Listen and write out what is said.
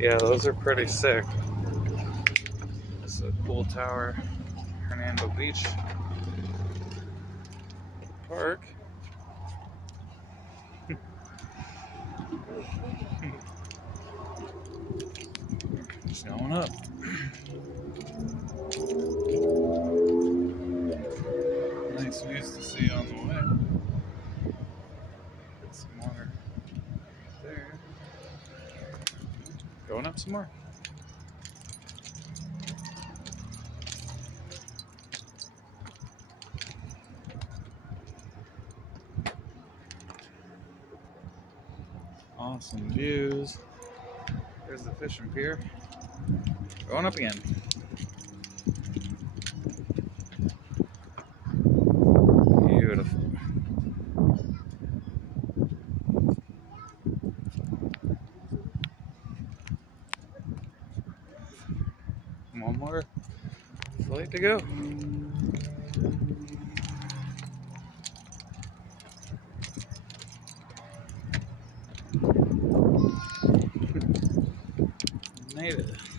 Yeah, those are pretty sick. It's a cool tower. Hernando Beach Park. Just going up. Nice views to see on the way. Get some water right there. Going up some more. Awesome views. There's the fishing pier. Going up again. Beautiful. One more flight to go. Made it.